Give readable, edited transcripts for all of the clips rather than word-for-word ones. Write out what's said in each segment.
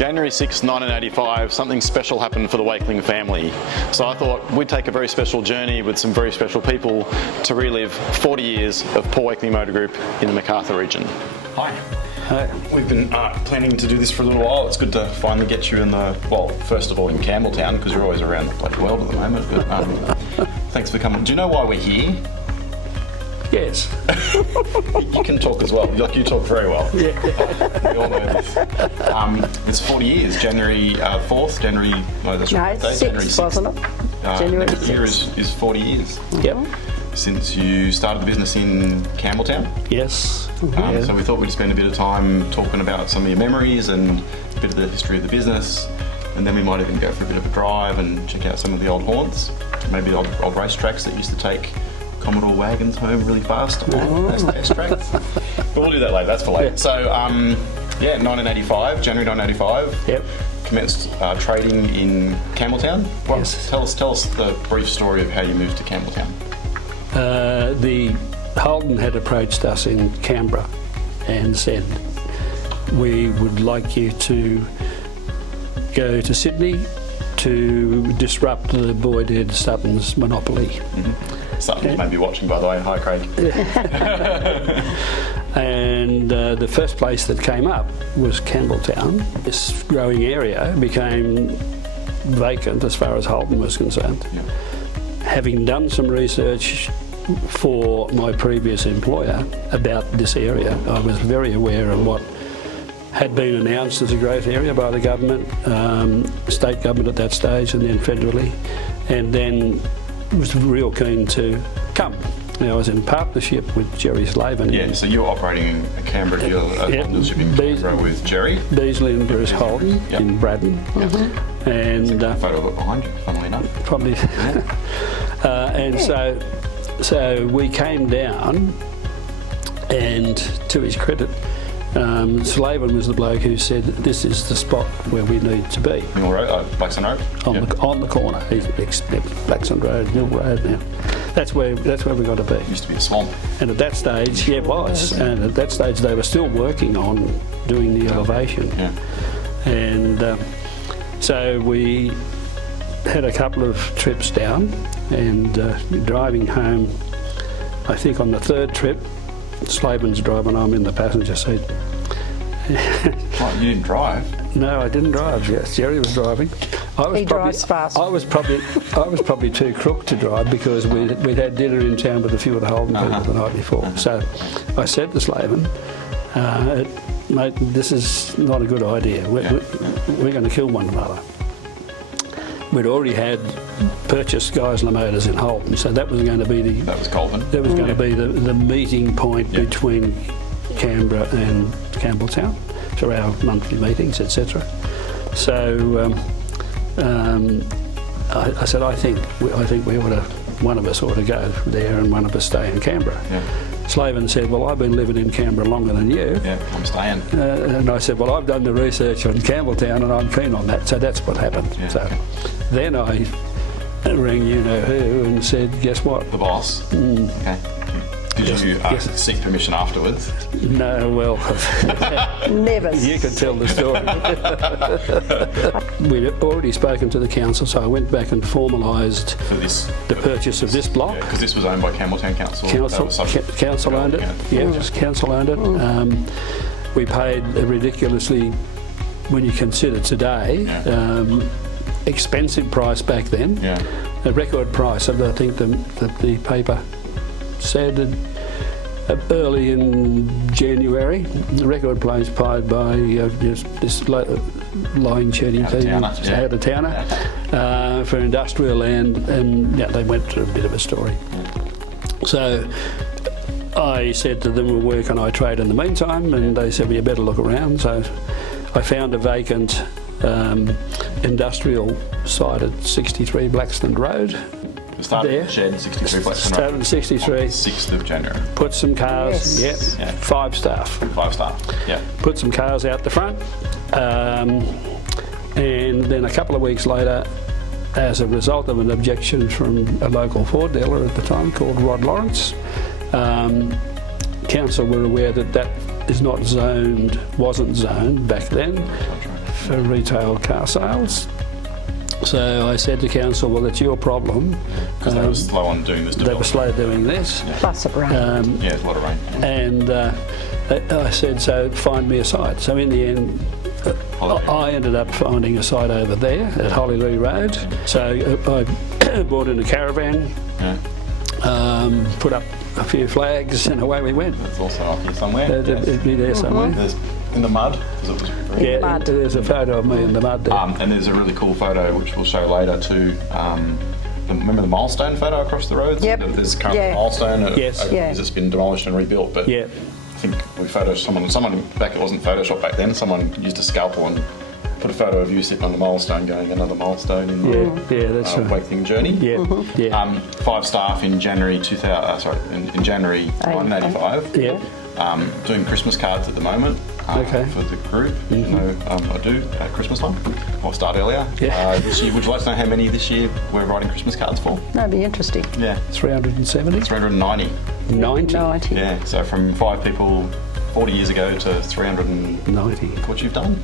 January 6, 1985, something special happened for the Wakeling family. So I thought we'd take a very special journey with some very special people to relive 40 years of Paul Wakeling Motor Group in the Macarthur region. Hi. Hi. We've been planning to do this for a little while. It's good to finally get you in the, well, first of all in Campbelltown, because you're always around the bloody world at the moment. But, thanks for coming. Do you know why we're here? Yes. You can talk as well. Like, you talk very well. Yeah. We all know this. It's 40 years. January 4th. January. No, that's right. No, it's 6th, wasn't it? January next year is 40 years. Yep. Since you started the business in Campbelltown. Yes. So we thought we'd spend a bit of time talking about some of your memories and a bit of the history of the business, and then we might even go for a bit of a drive and check out some of the old haunts, maybe old racetracks that used to take Commodore wagons home really fast on those test tracks. But we'll do that later, that's for later. Yeah. So, 1985, January 1985. Yep. Commenced trading in Campbelltown. Well, Yes. Tell us the brief story of how you moved to Campbelltown. The Holden had approached us in Canberra and said, we would like you to go to Sydney to disrupt the Boyd Head Sutton's monopoly. Mm-hmm. Sutton's may be watching, by the way. Hi, Craig. And the first place that came up was Campbelltown. This growing area became vacant as far as Holden was concerned. Yeah. Having done some research for my previous employer about this area, I was very aware of what had been announced as a growth area by the government, state government at that stage, and then federally, and then was real keen to come. Now, I was in partnership with Jerry Slavin. Yeah, so you were operating a Canberra dealership in Canberra with Jerry? Beasley and Bruce Holden in Braddon. Yep. And a photo of it behind you, funnily enough. Probably. So we came down, and to his credit, Slavin was the bloke who said this is the spot where we need to be. Mill Road, Blaxland Road? On the corner. Blaxland Road, Mill Road now. That's where we got to be. It used to be a swamp. And at that stage, yeah, it was. And at that stage, they were still working on doing the elevation. Yeah. And so we had a couple of trips down, and driving home, I think on the third trip, Slavin's driving, I'm in the passenger seat. What, you didn't drive? No, I didn't drive. Yes, Jerry was driving. He drives fast. I was probably too crook to drive, because we'd had dinner in town with a few of the Holden people the night before. So I said to Slavin, mate, this is not a good idea. We're going to kill one another. We'd already had purchased Geisler Motors in Holden, so that was going to be That was Colvin. That was going to be the meeting point between Canberra and Campbelltown for our monthly meetings, etc. So I said, I think we ought to, one of us ought to go there and one of us stay in Canberra. Yeah. Slavin said, well, I've been living in Canberra longer than you. Yeah, I'm staying. And I said, well, I've done the research on Campbelltown and I'm keen on that. So that's what happened. Yeah, so then I rang you-know-who and said, guess what? The boss. Okay. Did you seek permission afterwards? No, well... Never. You can tell the story. We'd already spoken to the council, so I went back and formalised the purchase of this block. Because this was owned by Campbelltown Council. Council owned it. Yeah, just council owned it. We paid a ridiculously, when you consider today, expensive price back then. Yeah. A record price. I think that the paper said early in January, the record price paid by this line shedding team out of Towner for industrial land, and they went through a bit of a story. So I said to them, well, where can I trade in the meantime? And they said, well, you better look around. So I found a vacant industrial site at 63 Blaxland Road. Started there. Shed 63 Blaxland Road. Started 63. 6th of January. Put some cars, Yeah. 5 staff. 5 staff, yeah. Put some cars out the front. And then a couple of weeks later, as a result of an objection from a local Ford dealer at the time called Rod Lawrence, council were aware that that is not zoned, wasn't zoned back then for retail car sales. So I said to council, well, it's your problem. Because they were slow on doing this. They were slow doing this. Plus it rained. Yeah, it's a lot of rain. And I said, so find me a site. So in the end, I ended up finding a site over there at Hollylea Road. So I bought in a caravan, put up a few flags, and away we went. It's also up here somewhere. It'd be there somewhere. There's in the mud. 'Cause it was Yeah, mud. there's a photo of me in the mud there. and there's a really cool photo which we'll show later too. Remember the milestone photo across the road? Yep. There's currently Yeah. a milestone. Yes. Yeah. It's been demolished and rebuilt, but Yeah. I think we photoshopped someone back. It wasn't Photoshop back then. Someone used a scalpel and put a photo of you sitting on the milestone, going another milestone in the Yeah, that's right. Wakeling journey. Yeah, yeah. 5 staff in January 2000. In January 1985. Yeah. Doing Christmas cards at the moment Okay. for the group. You know, I do at Christmas time. I'll start earlier. Yeah. This year, would you like to know how many this year we're writing Christmas cards for? That'd be interesting. Yeah, 370? 390. 90? 90. Yeah, so from 5 people 40 years ago to 300. 90. What you've done?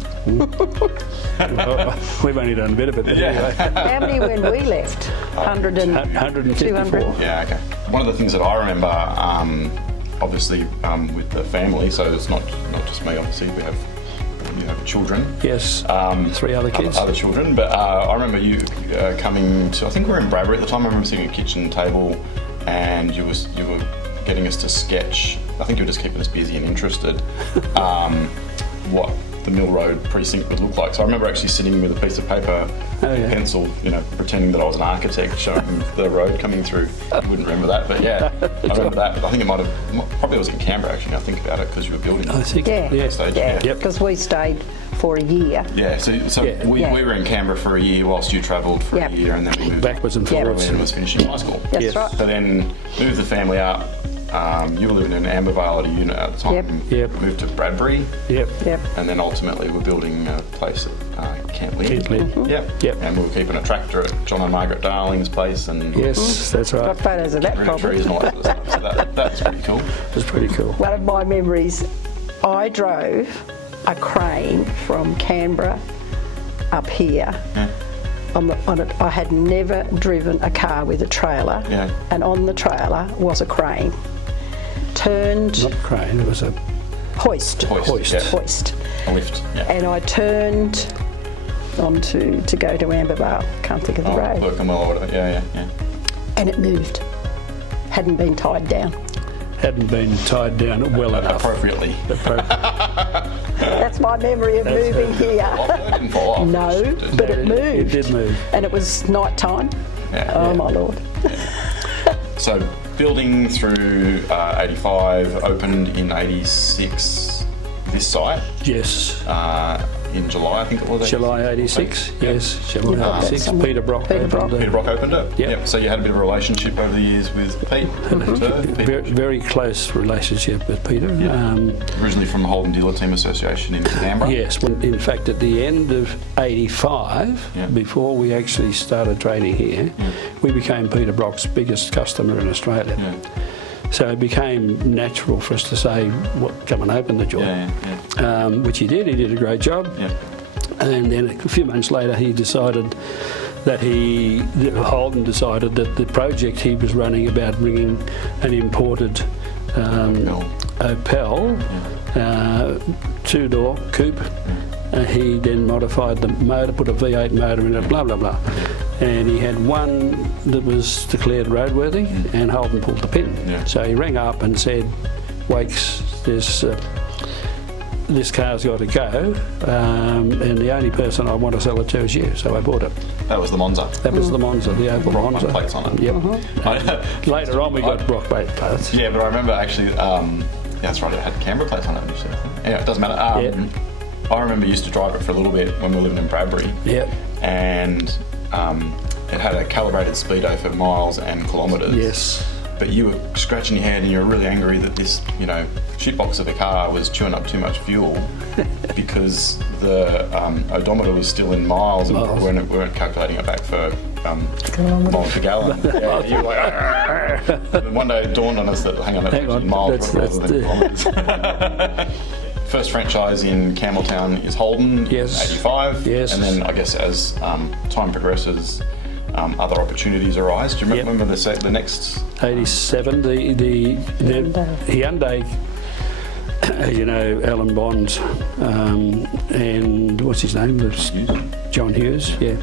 We've only done a bit of it. But anyway. How many when we left? 100 and 154. 200. Yeah, okay. One of the things that I remember, obviously, with the family, so it's not just me. Obviously, you have children. Yes, 3 other kids. Other children, but I remember you coming to. I think we were in Bradbury at the time. I remember seeing a kitchen table, and you were getting us to sketch. I think you were just keeping us busy and interested. What the Mill Road precinct would look like. So I remember actually sitting with a piece of paper, and pencil, pretending that I was an architect, showing the road coming through. You wouldn't remember that, but yeah, I remember that. I think it probably was in Canberra actually. I think about it because you were building. I think. Yeah. Stage, Yeah, Yep. because we stayed for a year. Yeah, so Yeah. we were in Canberra for a year whilst you travelled for Yep. a year, and then we moved Backwards and forwards. and was finishing high school. That's Yes. right. So then moved the family up. You were living in Ambervale at a unit at the time. Yep. Moved to Bradbury, Yep. Yep. and then ultimately we're building a place at Camp Lynn. Kent Lynn. Yep. Yep. And we were keeping a tractor at John and Margaret Darling's place, and Yes, that's right. Got photos of that rid of probably. trees and all that sort of stuff. So that's pretty cool. It was pretty cool. One of my memories, I drove a crane from Canberra up here. Yeah. On it, I had never driven a car with a trailer, Yeah. and on the trailer was a crane. Turned Not a crane, it was a hoist. Hoist. Yeah. Hoist. A lift. Yeah. And I turned on to go to Ambervale, can't think of the road, Clerkenwell or whatever. Yeah. and it moved. Hadn't been tied down. hadn't been tied down well enough. Appropriately. That's my memory of moving here. It didn't fall off. No, but it moved. It did move. And it was night time. Yeah. Oh my lord. So building through 85, opened in 86, this site, Yes. in July I think it was. July 86. Yes, July got that 86. somewhere. Peter Brock. Peter opened Brock. it. Peter Brock opened it. Yep. So you had a bit of a relationship over the years with Pete. Very close relationship with Peter. Originally from the Holden Dealer Team Association in Canberra. Yes, in fact, at the end of 85, Yeah. before we actually started trading here, we became Peter Brock's biggest customer in Australia. Yeah. So it became natural for us to say, come and open the job, which he did. He did a great job. Yeah. And then a few months later, he decided that Holden decided that the project he was running about bringing an imported Opel two-door coupe, he then modified the motor, put a V8 motor in it, blah, blah, blah. And he had one that was declared roadworthy, and Holden pulled the pin. Yeah. So he rang up and said, Wakes, this car's got to go, and the only person I want to sell it to is you. So I bought it. That was the Monza. That was the Monza, the Opel Brock Monza. plates on it. Yep. Later on, we got Brock plates. Yeah, but I remember actually, that's right, it had Canberra plates on it initially. Anyway, it doesn't matter. I remember used to drive it for a little bit when we were living in Bradbury. Yep. And it had a calibrated speedo for miles and kilometres. Yes. But you were scratching your head and you were really angry that this, shitbox of a car was chewing up too much fuel because the odometer was still in miles and we weren't calculating it back for miles per gallon. Yeah, you were like, "Argh." And one day it dawned on us that, hang on, that's actually miles rather than kilometres. first franchise in Campbelltown is Holden, Yes. 85. Yes. And then I guess as time progresses, other opportunities arise. Do you Yep. remember the next? 87, the Hyundai, as you know, Alan Bonds, and what's his name? John Hughes, yeah,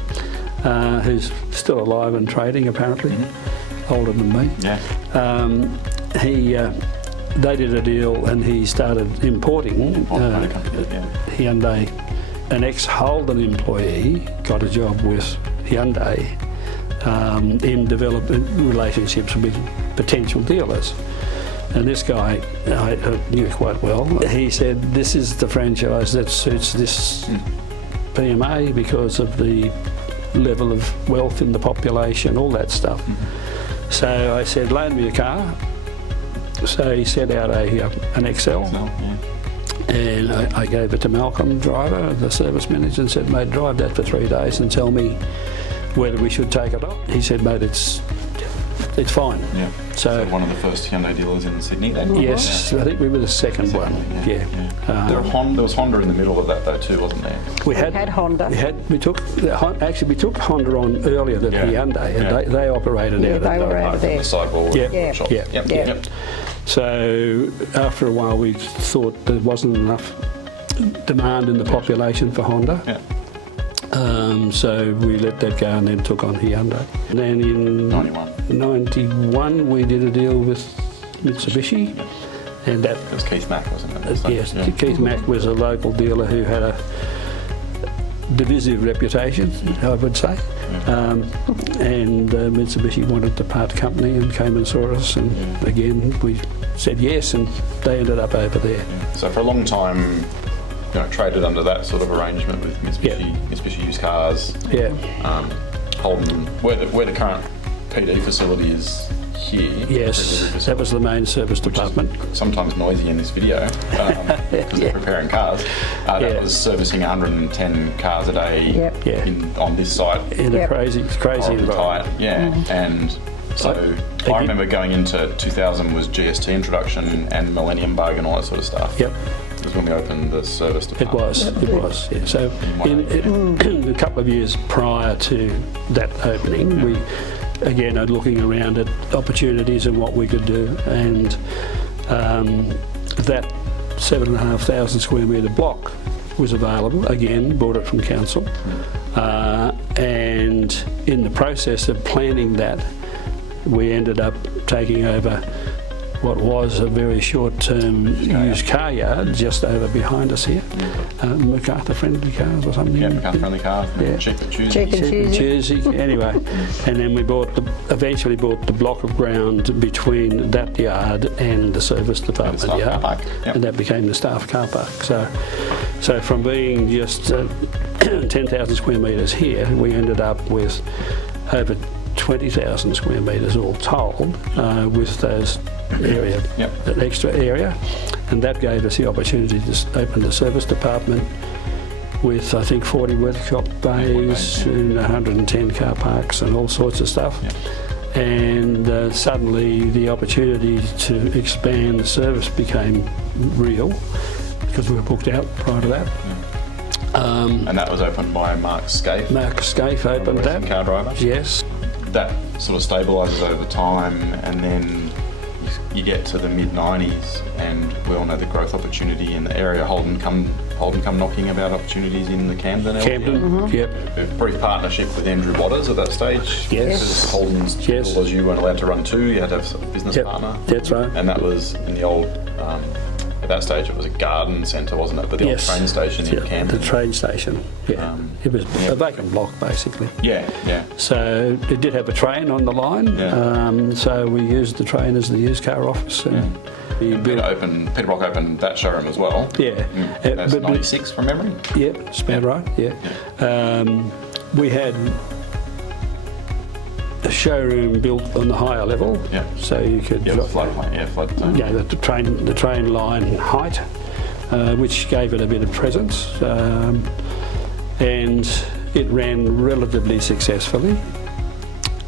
who's still alive and trading apparently, older than me. Yeah. They did a deal and he started importing Hyundai. An ex-Holden employee got a job with Hyundai in developing relationships with potential dealers. And this guy I knew quite well. He said, this is the franchise that suits this PMA because of the level of wealth in the population, all that stuff. So I said, loan me a car. So he sent out an XL, and I gave it to Malcolm, driver, the service manager, and said, mate, drive that for 3 days and tell me whether we should take it on. He said, mate, it's fine. Yeah. So one of the first Hyundai dealers in Sydney then? Yes, I think we were the second one. Yeah. There was Honda in the middle of that though too, wasn't there? We had Honda. We took Honda on earlier than Hyundai, and they operated out of they were out of there. The sideboard shop. Yep. So after a while we thought there wasn't enough demand in the population for Honda. Yeah. So we let that go and then took on Hyundai. And then in 91 we did a deal with Mitsubishi, and that it was Keith Mack, wasn't it? yes, Keith Mack was a local dealer who had a divisive reputation, I would say. And Mitsubishi wanted to part company and came and saw us, and again we said yes, and they ended up over there. So for a long time, traded under that sort of arrangement with Mitsubishi Used Cars. Holden, where the current PD facility is here. Yes, that was the main service department. Sometimes noisy in this video because they're preparing cars. That was servicing 110 cars a day on this site. In a crazy environment. And so I remember going into 2000 was GST introduction and Millennium Bug and all that sort of stuff. Yep. It was when we opened the service department. It was. Yeah. So in a couple of years prior to that opening, we again are looking around at opportunities and what we could do, and that 7,500 square metre block was available. Again, bought it from council, and in the process of planning that, we ended up taking over what was a very short-term used car yard just over behind us here. Macarthur friendly cars or something. Yeah, Macarthur friendly cars. Yeah. Cheap and choosy. Anyway, and then we eventually bought the block of ground between that yard and the service department yard, and that became the staff car park. So from being just 10,000 square metres here, we ended up with over 20,000 square metres all told, with those that extra area, and that gave us the opportunity to open the service department with I think 40 workshop bays and 110 car parks and all sorts of stuff. And suddenly the opportunity to expand the service became real because we were booked out prior to that. And that was opened by Mark Scaife. Mark Scaife opened that. Car driver. Yes. That sort of stabilises over time, and then you get to the mid-90s, and we all know the growth opportunity in the area. Holden come knocking about opportunities in the Camden area. A brief partnership with Andrew Waters at that stage. Yes. Because Holden's because you weren't allowed to run two, you had to have a business partner. That's right. And that was in the old, at that stage it was a garden centre, wasn't it? But the old train station in Camden. The train station, it was a vacant block basically. So it did have a train on the line, so we used the train as the used car office. And Peter Brock opened that showroom as well. That's 96 from memory? It's about right, we had a showroom built on the higher level, so you could flood zone. the train line height, which gave it a bit of presence, and it ran relatively successfully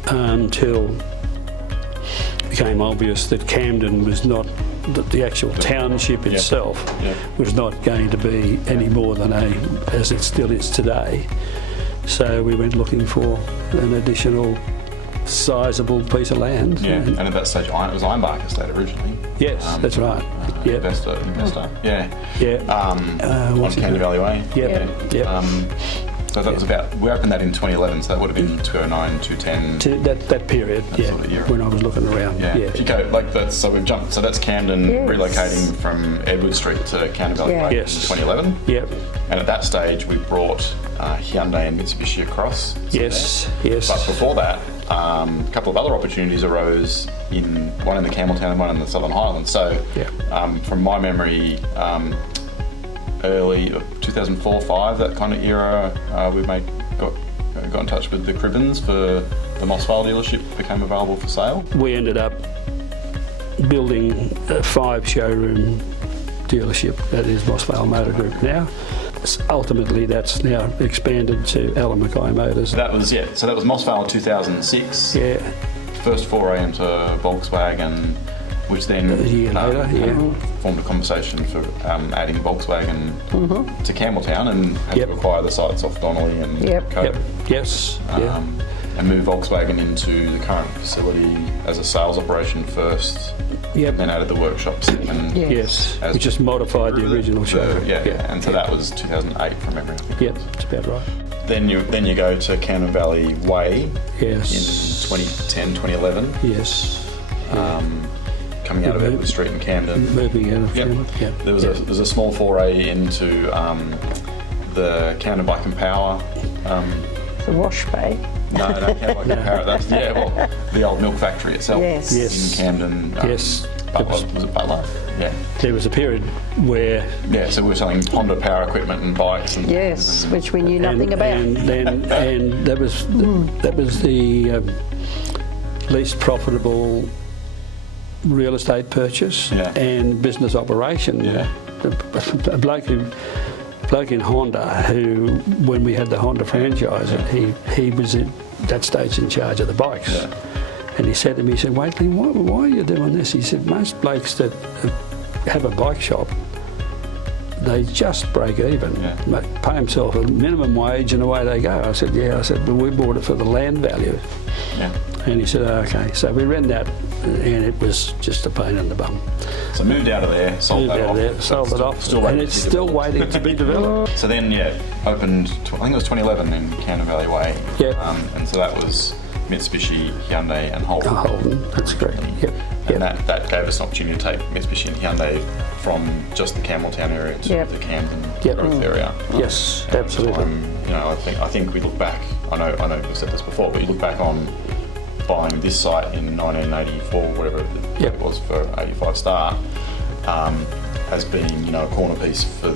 until it became obvious that Camden was not the actual township itself was not going to be any more than as it still is today. So we went looking for an additional sizable piece of land. Yeah, and at that stage, it was Ironbark Estate originally. Yes, that's right. Investor. Yeah. On What's it Candy called? Valley Way. Yep. So that was we opened that in 2011, so that would have been 2009, 2010. That period, sort of era. when I was looking around. Yeah. If you go like that, so we've jumped. So that's Camden relocating from Edward Street to Candy Valley Way in 2011. Yep. And at that stage, we brought Hyundai and Mitsubishi across. Yes. But before that, a couple of other opportunities arose one in the Campbelltown and one in the Southern Highlands. So, from my memory, early 2004-05, that kind of era, we got in touch with the Cribbins for the Mossvale dealership became available for sale. We ended up building a 5-showroom dealership that is Mossvale Motor Group now. Ultimately, that's now expanded to Alan Mackay Motors. That was So that was Mossvale 2006. Yeah. First foray into Volkswagen, which then a year later, formed a conversation for adding Volkswagen to Campbelltown and had to acquire the sites off Donnelly and Co. Yes. And move Volkswagen into the current facility as a sales operation first. Then added the workshops and we just modified the original show. And so that was 2008 from memory. I think. That's about right. Then you go to Cannon Valley Way. Yes. In 2010, 2011. Yes. Coming out of Edward Street in Camden. Moving out of Camden. Yeah. There was a small foray into the Camden Bike and Power. The wash bay. No, Camden Bike and Power. That's the old milk factory itself. Yes. In Camden. Butler, was it Butler? Yeah. There was a period where... so we were selling Honda power equipment and bikes. And, which we knew nothing about. And that was the least profitable real estate purchase and business operation. A bloke in Honda who, when we had the Honda franchise, he was at that stage in charge of the bikes. And he said to me, Wakeling, why are you doing this? He said, most blokes that have a bike shop, they just break even, pay themselves a minimum wage and away they go. I said, well, we bought it for the land value. And he said, okay. So we ran that and it was just a pain in the bum. So moved out of there, sold it off. And it's still waiting to be developed. So then, opened, I think it was 2011 in Cannon Valley Way. And so that was Mitsubishi, Hyundai and Holden. Holden, that's correct. And that gave us an opportunity to take Mitsubishi and Hyundai from just the Campbelltown area to the Camden growth area. Yes, absolutely. I think we look back, I know we've said this before, but you look back on buying this site in 1984, whatever it was for 85 Star, as being a corner piece for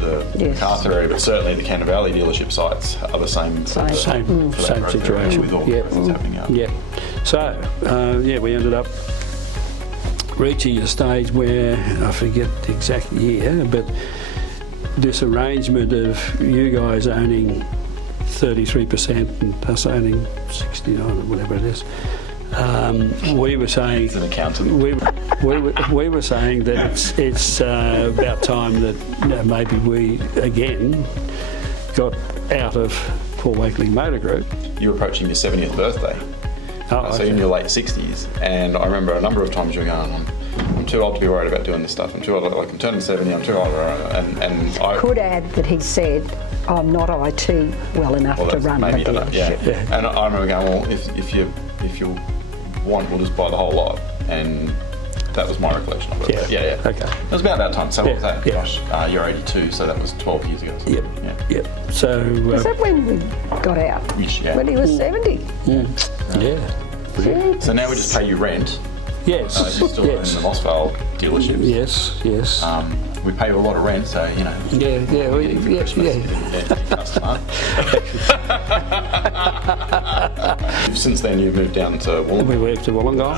the Macarthur area, but certainly the Cannon Valley dealership sites are the same situation. With all the growth that's happening out. So we ended up reaching a stage where I forget the exact year, but this arrangement of you guys owning 33% and us owning 69 or whatever it is. We were saying It's an accountant. we were saying that it's about time that maybe we again got out of Paul Wakeling Motor Group. You were approaching your 70th birthday. So in your late 60s, and I remember a number of times you were going, I'm too old to be worried about doing this stuff. I'm too old, I'm turning 70, I'm too old. And I could add that he said, I'm not IT well enough to run the dealership. And I remember going, well, if you want, we'll just buy the whole lot. And that was my recollection of it. Okay. It was about that time. So what was that? Gosh, you're 82, so that was 12 years ago. So is that when we got out? When he was 70? So now we just pay you rent. Yes. You're still in the Mossvale dealership. Yes. We pay you a lot of rent, so Since then, you've moved down to Wollongong. We moved to Wollongong.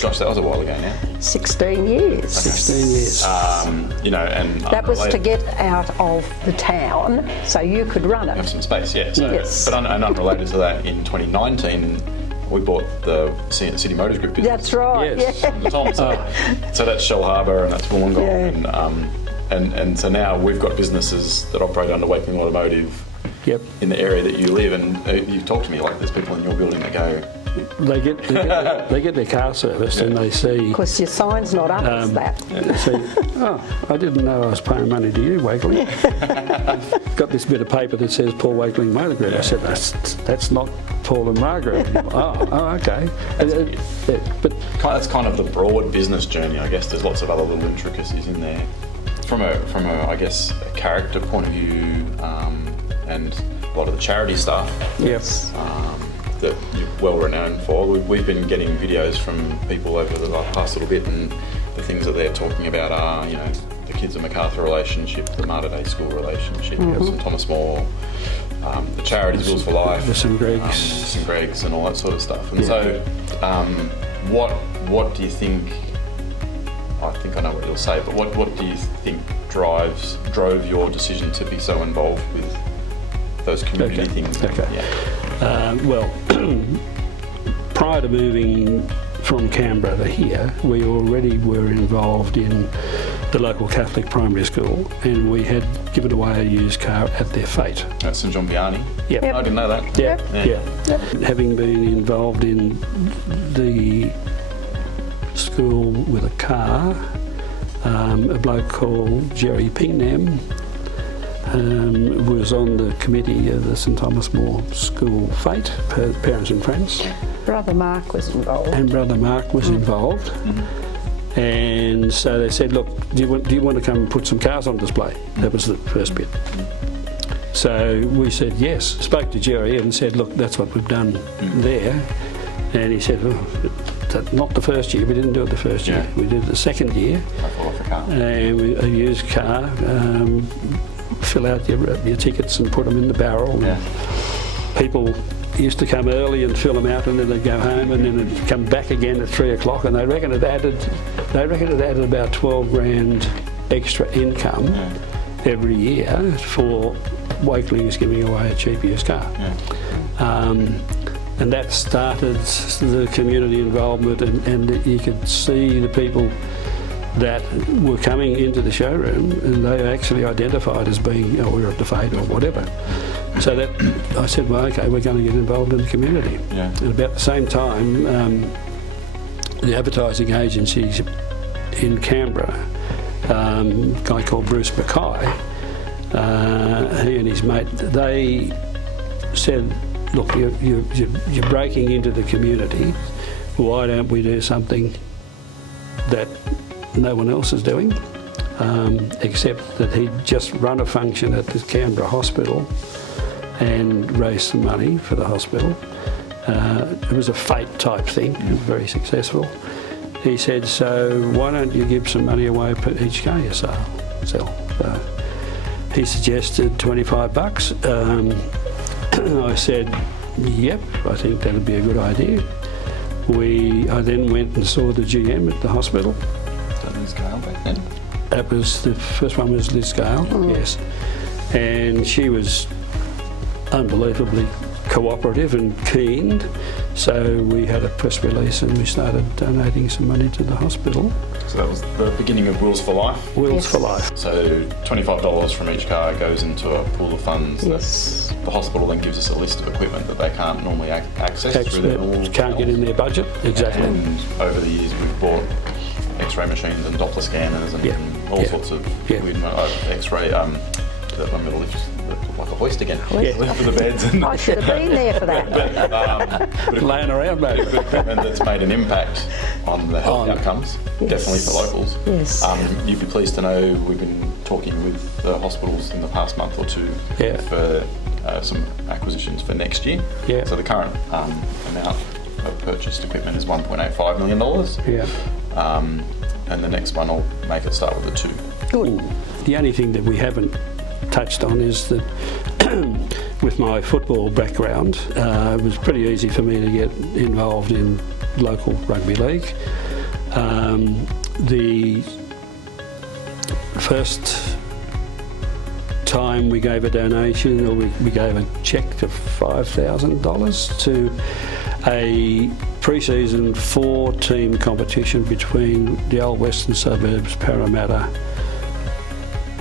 Gosh, that was a while ago now. 16 years. 16 years. And that was to get out of the town, so you could run it. Have some space, Yes. But unrelated to that, in 2019. we bought the City Motors Group business. That's right. Yes. Yeah. At the time, so that's Shell Harbour and that's Wollongong. Yeah. And so now we've got businesses that operate under Wakeling Automotive Yep. in the area that you live, and you talk to me like there's people in your building that go, They get their car serviced and they see. Of course, your sign's not up as that. They see, oh, I didn't know I was paying money to you, Wakeling. Got this bit of paper that says Paul Wakeling Motor. I said, that's not Paul and Margaret. oh, okay. But that's kind of the broad business journey, I guess. There's lots of other little intricacies in there. From a I guess, a character point of view, and a lot of the charity stuff. yes. That you're well renowned for. We've been getting videos from people over the past little bit, and the things that they're talking about are, the kids at Macarthur relationship, the Mater Day School relationship, St Thomas More, the charities Wheels for Life, The St Greg's. St Greg's, and all that sort of stuff. And so, what do you think? I think I know what you'll say, but what do you think drove your decision to be so involved with those community things? Okay. Yeah. Well, prior to moving from Canberra to here, we already were involved in the local Catholic primary school, and we had given away a used car at their fete. At St John Vianney? Yep. I didn't know that. Yeah. Having been involved in the school with a car, a bloke called Jerry Pingnam was on the committee of the St Thomas More School fete, Parents and Friends. Brother Mark was involved. And Brother Mark was involved. And so they said, look, do you want to come and put some cars on display? That was the first bit. So we said yes, spoke to Jerry and said, look, that's what we've done there. And he said, not the first year, we didn't do it the first year. We did it the second year. And a used car, fill out your tickets and put them in the barrel. Yeah. People used to come early and fill them out, and then they'd go home, and then they'd come back again at 3 o'clock, and they reckon it added about 12 grand extra income every year for Wakeling's giving away a cheap used car. And that started the community involvement, and you could see the people that were coming into the showroom, and they were actually identified as being, we're at the fete or whatever. So that I said, well, okay, we're going to get involved in the community. And about the same time, the advertising agencies in Canberra, a guy called Bruce Mackay, he and his mate, they said, look, you're breaking into the community. Why don't we do something that no one else is doing, except that he'd just run a function at the Canberra hospital and raise some money for the hospital. It was a fete type thing, very successful. He said, so why don't you give some money away per each car you sell? So he suggested $25. I said, yep, I think that'd be a good idea. I then went and saw the GM at the hospital. Liz Gale back then? That was, the first one was Liz Gale, yes. And she was unbelievably cooperative and keen, so we had a press release and we started donating some money to the hospital. So that was the beginning of Wheels for Life? Wheels for Life. So $25 from each car goes into a pool of funds. Yes. The hospital then gives us a list of equipment that they can't normally access through their normal Can't channels. get in their budget, exactly. And over the years we've bought X-ray machines and Doppler scanners and all sorts of weird X-ray, that I'm going to lift like a hoist again. Lift for the beds. And I should have been there for that. Laying around, mate. Equipment that's made an impact on the health outcomes, definitely for locals. Yes. You'd be pleased to know we've been talking with the hospitals in the past month or two for some acquisitions for next year. So the current amount of purchased equipment is $1.85 million. And the next one will make it start with a 2. Good. The only thing that we haven't touched on is that with my football background, it was pretty easy for me to get involved in local rugby league. The first time we gave a donation, or we gave a cheque of $5,000 to a pre-season 4-team competition between the old western suburbs, Parramatta,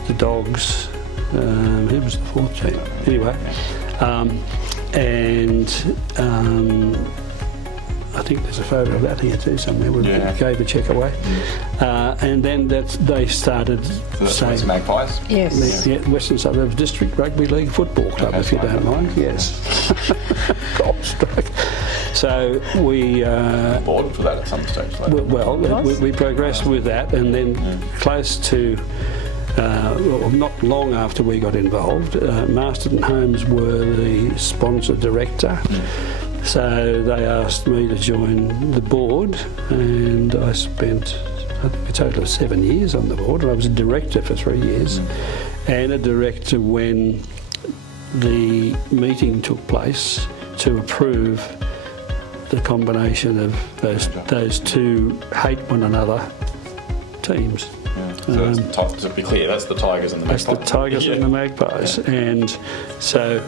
the Dogs, who was the 4th team? Anyway, I think there's a photo of that here too somewhere. We gave a check away. And then they started saying... Magpies? Yes. Yeah, Western Suburbs District Rugby League Football Club, if you don't mind. Yes. Gobstruck. So we... board for that at some stage later. we progressed with that, and then close to... not long after we got involved, Marston Homes were the sponsor director. So they asked me to join the board, and I spent, I think, a total of 7 years on the board. I was a director for 3 years, and a director when the meeting took place to approve the combination of those two hate one another teams. So to be clear, that's the Tigers and the Magpies. That's the Tigers and the Magpies. And so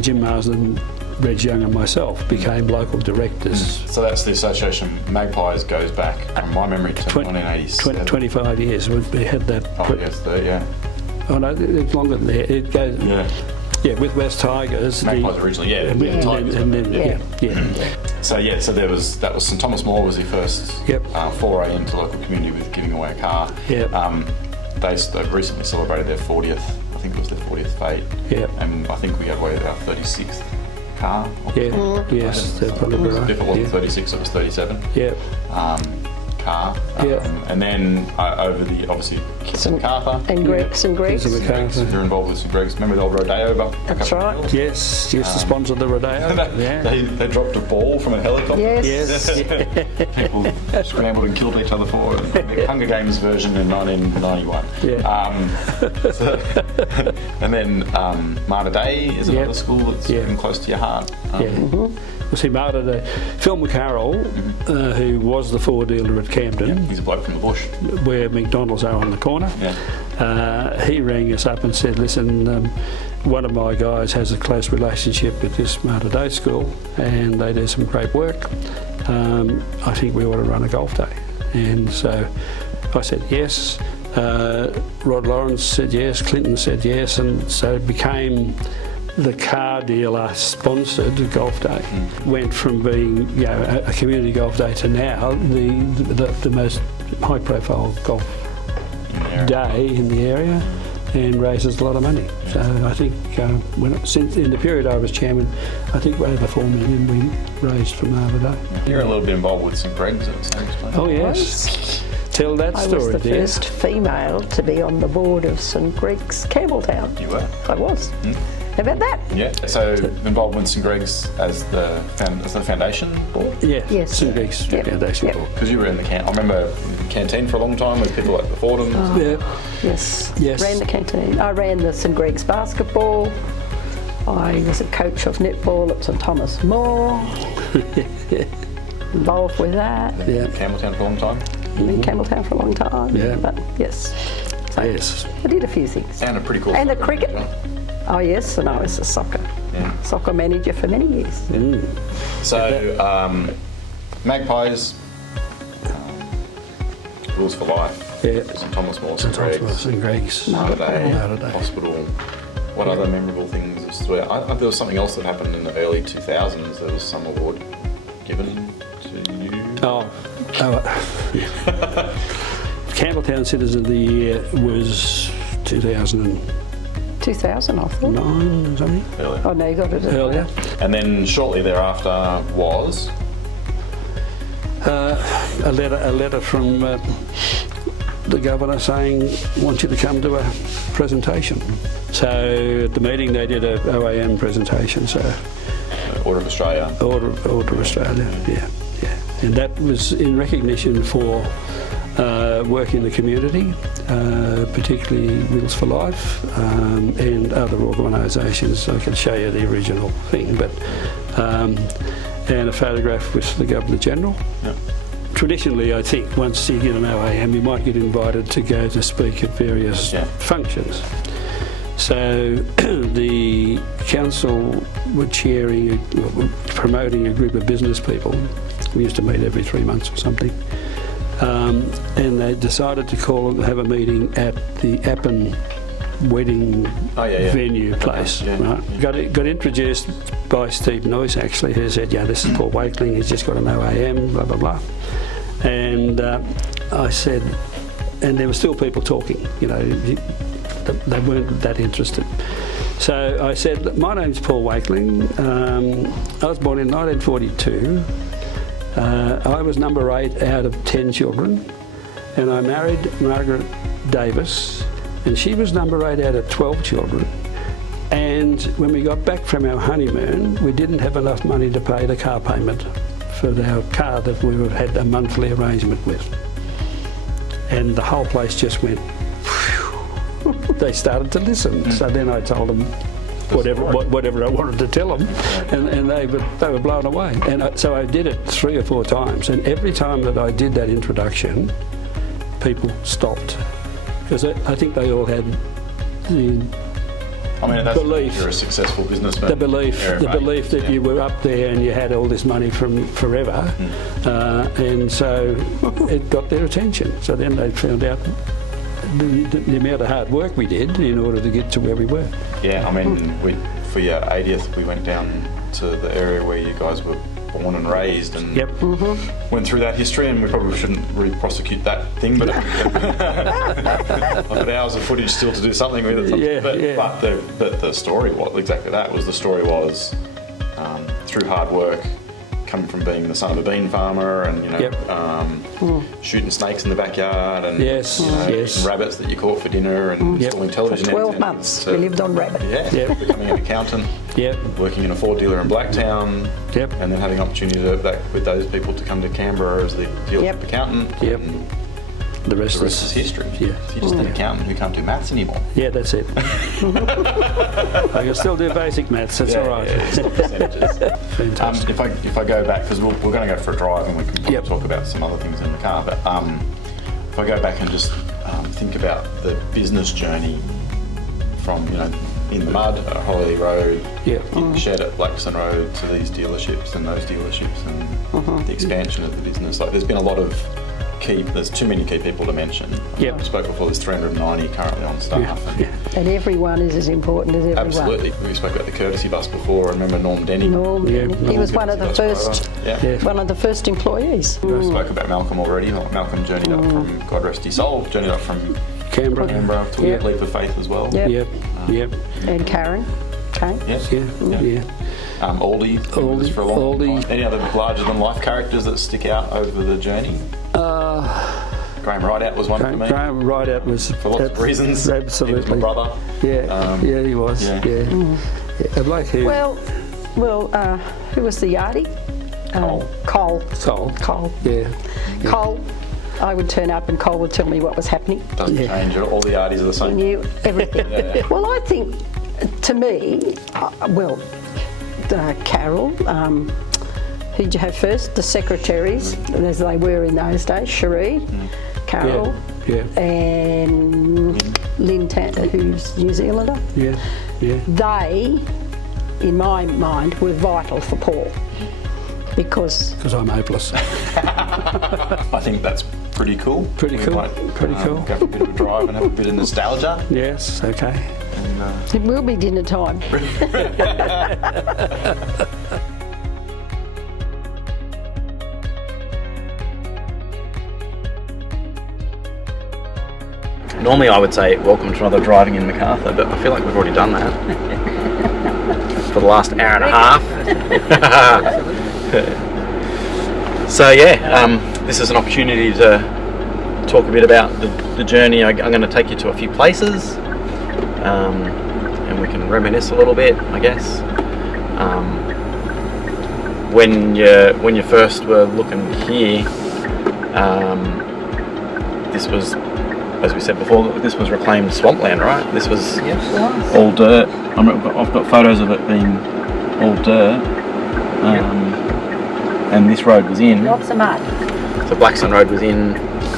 Jim Marsden, Reg Young and myself became local directors. So that's the association. Magpies goes back, from my memory, to 1987. 25 years. We had that. Oh no, it's longer than that. It goes. Yeah, with West Tigers. Magpies originally, Tigers. So there was St Thomas More was the first foray into local community with giving away a car. They've recently celebrated their 40th. I think it was their 40th fete. And I think we gave away our 36th car. Yes, that's probably right. If it wasn't 36, it was 37. Car. And then over the, obviously, Kids and Macarthur. And Greg's. They're involved with some Greg's. Remember the old rodeo back That's right. Yes, used to sponsor the rodeo. They dropped a ball from a helicopter. Yes. People scrambled and killed each other for it. The Hunger Games version in 1991. And then Marta Day is another school that's getting close to your heart. Well, see, Marta Day, Phil McCarroll, who was the Ford dealer at Camden. He's a bloke from the bush. Where McDonald's are on the corner. He rang us up and said, listen, one of my guys has a close relationship with this Marta Day school, and they do some great work. I think we ought to run a golf day. And so I said yes. Rod Lawrence said yes. Clinton said yes. And so it became the car dealer sponsored golf day. Went from being a community golf day to now the most high profile golf day in the area, and raises a lot of money. So I think since in the period I was chairman, I think over $4 million we raised for Marta Day. You're a little bit involved with St Greg's at the same time. Oh yes. Tell that story. I was the first female to be on the board of St Greg's, Campbelltown. You were? I was. How about that? Yeah. So involved with St Greg's as the foundation board? Yes. St Greg's foundation board. Because you were in the I remember the canteen for a long time with people like the Fordhams. Yes. Ran the canteen. I ran the St Greg's basketball. I was a coach of netball at St Thomas More. Involved with that. Campbelltown for a long time. In Campbelltown for a long time. But yes. So I did a few things. And a pretty cool. And the cricket. Oh yes, and I was a soccer manager for many years. So Magpies, Rules for Life, St Thomas More, St Greg's, Marta Day, Hospital. What other memorable things? There was something else that happened in the early 2000s. There was some award given to you. Campbelltown Citizen of the Year was 2000, I thought. 9 or something. Earlier. Oh no, you got it earlier. And then shortly thereafter was a letter from the governor saying, "Want you to come to a presentation." So at the meeting they did a OAM presentation. So Order of Australia. Order of Australia. Yeah. And that was in recognition for work in the community, particularly Wheels for Life, and other organisations. I can show you the original thing, but and a photograph with the Governor-General. Traditionally, I think once you get an OAM, you might get invited to go to speak at various functions. So the council were promoting a group of business people. We used to meet every 3 months or something. And they decided to have a meeting at the Appin wedding venue place. Right? Got introduced by Steve Noyce, actually, who said, this is Paul Wakeling, he's just got to know AM, blah, blah, blah. And I said, and there were still people talking, they weren't that interested. So I said, my name's Paul Wakeling. I was born in 1942. I was number 8 out of 10 children, and I married Margaret Davis, and she was number 8 out of 12 children. And when we got back from our honeymoon, we didn't have enough money to pay the car payment for our car that we had a monthly arrangement with. And the whole place just went, phew. They started to listen. So then I told them whatever I wanted to tell them, and they were blown away. And so I did it 3 or 4 times, and every time that I did that introduction, people stopped, because I think they all had the belief. You're a successful businessman. The belief that you were up there and you had all this money from forever, and so it got their attention. So then they found out the amount of hard work we did in order to get to where we were. Yeah, I mean, for your 80th, we went down to the area where you guys were born and raised, and went through that history, and we probably shouldn't re-prosecute that thing, but I've got hours of footage still to do something with it. But the story was exactly that. The story was through hard work, coming from being the son of a bean farmer, and shooting snakes in the backyard, and eating rabbits that you caught for dinner, and installing television. For 12 months, we lived on rabbit. Becoming an accountant. Working in a Ford dealer in Blacktown. And then having an opportunity to back with those people to come to Canberra as the dealership accountant. And the rest is history. You're just an accountant who can't do maths anymore. Yeah, that's it. I can still do basic maths, that's all right. Percentages. Fantastic. If I go back, because we're going to go for a drive and we can probably talk about some other things in the car, but if I go back and just think about the business journey from, in the mud at Holiday Road, in the shed at Blaxland Road, to these dealerships and those dealerships, and the expansion of the business. Like, there's been a lot of there's too many key people to mention. We spoke before, there's 390 currently on staff. And everyone is as important as everyone. Absolutely. We spoke about the courtesy bus before. I remember Norm Denny. He was one of the first employees. We spoke about Malcolm already. Malcolm journeyed up from, God rest his soul, journeyed up from Canberra to Leap of Faith as well. And Karen. Aldi for a long time. Any other larger than life characters that stick out over the journey? Graham Rideout was one for me. Graham Rideout was, for lots of reasons. Absolutely. He was my brother. He was. A bloke who. Well, who was the yardie? Cole. Cole. I would turn up and Cole would tell me what was happening. Doesn't change. All the yardies are the same. He knew everything. Well, I think, to me, Carol, who'd you have first? The secretaries, as they were in those days, Cherie, Carol, and Lynn who's New Zealander. They, in my mind, were vital for Paul. Because I'm hopeless. I think that's pretty cool. Pretty cool. Go for a bit of a drive and have a bit of nostalgia. Yes, okay. And, it will be dinner time. Normally I would say welcome to another driving in Macarthur, but I feel like we've already done that for the last hour and a half. So this is an opportunity to talk a bit about the journey. I'm going to take you to a few places, and we can reminisce a little bit, I guess. When you first were looking here, this was, as we said before, this was reclaimed swampland, right? This was all dirt. I've got photos of it being all dirt. And this road was in. Lots of mud. So Blaxland Road was in,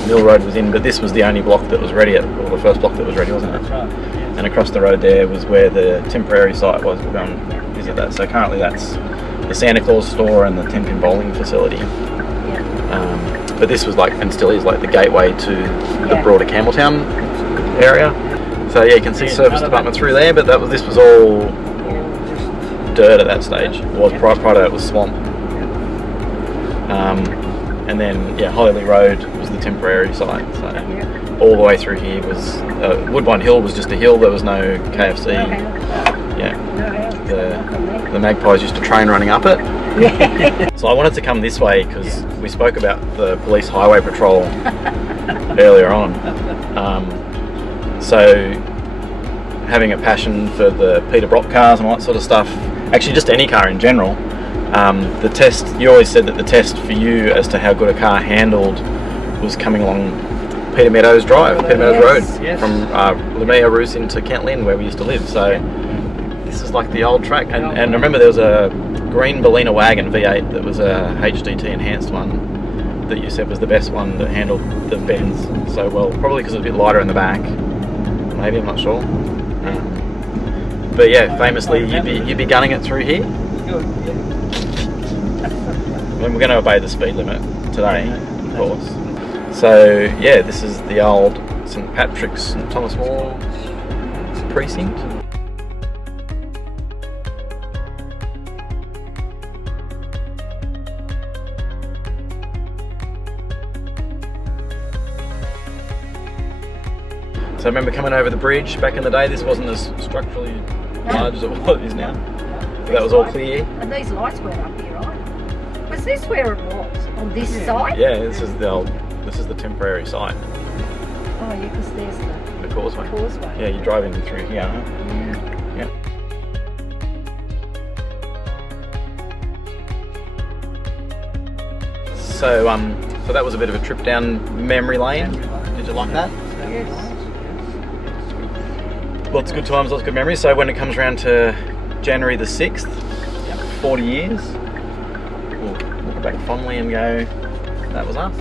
Mill Road was in, but this was the only block that was ready, or the first block that was ready, wasn't it? That's right. and across the road there was where the temporary site was. We'll go and visit that. So currently that's the Santa Claus store and the 10-pin bowling facility. But this was like, and still is like, the gateway to the broader Campbelltown area. So yeah, you can see service department through there, but this was all dirt at that stage. It was prior to that, it was swamp. And then Hollyley Road was the temporary site. So all the way through here was Woodbine Hill was just a hill. There was no KFC. The magpies used to train running up it. So I wanted to come this way because we spoke about the police highway patrol earlier on. So having a passion for the Peter Brock cars and all that sort of stuff, actually just any car in general, the test, you always said that the test for you as to how good a car handled was coming along Peter Meadows Road, from Lamia Roos into Kent Lynn, where we used to live. So this is like the old track, and I remember there was a green Bellina wagon V8 that was a HDT enhanced one that you said was the best one that handled the bends so well, probably because it was a bit lighter in the back, maybe, I'm not sure. But yeah, famously you'd be gunning it through here. And we're going to obey the speed limit today, of course. So yeah, this is the old St Patrick's St Thomas More precinct. So I remember coming over the bridge back in the day. This wasn't as structurally large as it is now. But that was all clear. And these lights weren't up here, right? Was this where it was? On this side? Yeah, this is the temporary site. Oh yeah, because there's the causeway. Yeah, you drive in through here. Yeah. So so that was a bit of a trip down memory lane. Did you like that? Yes. Lots of good times, lots of good memories. So when it comes around to January the 6th, 40 years, we'll look back fondly and go, that was us.